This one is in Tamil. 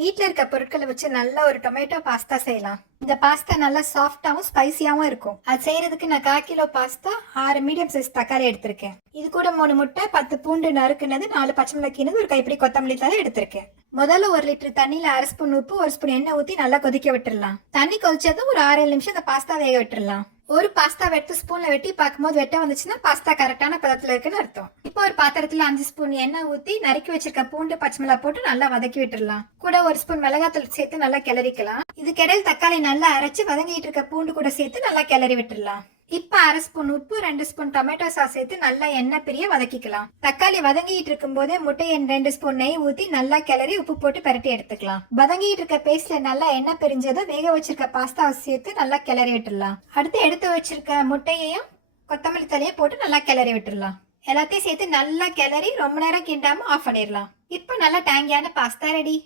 வீட்டில் இருக்க பொருட்களை வச்சு நல்ல ஒரு டொமேட்டோ பாஸ்தா செய்யலாம். இந்த பாஸ்தா நல்லா சாஃப்டாகவும் ஸ்பைசியாகவும் இருக்கும். அது செய்யறதுக்கு நான் 1/4 கிலோ பாஸ்தா, 6 மீடியம் சைஸ் தக்காளி எடுத்திருக்கேன். இது கூட 3 முட்டை, 10 பூண்டு நறுக்குனது, 4 பச்சை மிளகாய் கீனது, ஒரு கைப்பிடி கொத்தமல்லி தழை எடுத்திருக்கேன். முதல்ல 1 லிட்டர் தண்ணியில 1/2 ஸ்பூன் உப்பு, 1 ஸ்பூன் எண்ணெய் ஊற்றி நல்லா கொதிக்க விட்டுடலாம். தண்ணி கொதிச்சதும் ஒரு 6-7 நிமிஷம் இந்த பாஸ்தா வேக விட்டுடலாம். ஒரு பாஸ்தா எடுத்து ஸ்பூன்ல வெட்டி பார்க்கும்போது வெட்ட வந்துச்சுன்னா பாஸ்தா கரெக்டான பதத்துல இருக்குன்னு அர்த்தம். இப்போ ஒரு பாத்திரத்துல 5 ஸ்பூன் எண்ணெய் ஊத்தி நறுக்கி வச்சிருக்க பூண்டு, பச்சை மிளகாய் போட்டு நல்லா வதக்கி விட்டுடலாம். கூட 1 ஸ்பூன் மிளகாத்தூள் சேர்த்து நல்லா கிளறிக்கலாம். இதுக்கிடையில் தக்காளி நல்லா அரைச்சு வதங்கிட்டு இருக்க பூண்டு கூட சேர்த்து நல்லா கிளறி விட்டுடலாம். இப்ப 1/2 ஸ்பூன் உப்பு, 2 ஸ்பூன் டொமேட்டோ சாஸ் சேர்த்து நல்லா எண்ணெய் பிரிய வதக்கிக்கலாம். தக்காளி வதங்கிட்டு இருக்கும் போதே முட்டையை 2 ஸ்பூன் நெய் ஊத்தி நல்லா கிளறி உப்பு போட்டு பரட்டி எடுத்துக்கலாம். வதங்கிட்டு இருக்க பேஸ்ட்ல நல்லா எண்ணெய் பிரிஞ்சதும் வேக வச்சிருக்க பாஸ்தாவை சேர்த்து நல்லா கிளறி விட்டுடலாம். அடுத்து எடுத்து வச்சிருக்க முட்டையையும் கொத்தமல்லி தலையும் போட்டு நல்லா கிளறி விட்டுடலாம். எல்லாத்தையும் சேர்த்து நல்லா கிளறி ரொம்ப நேரம் கிண்டாம ஆஃப் பண்ணிடலாம். இப்ப நல்லா டேங்கியான பாஸ்தா ரெடி.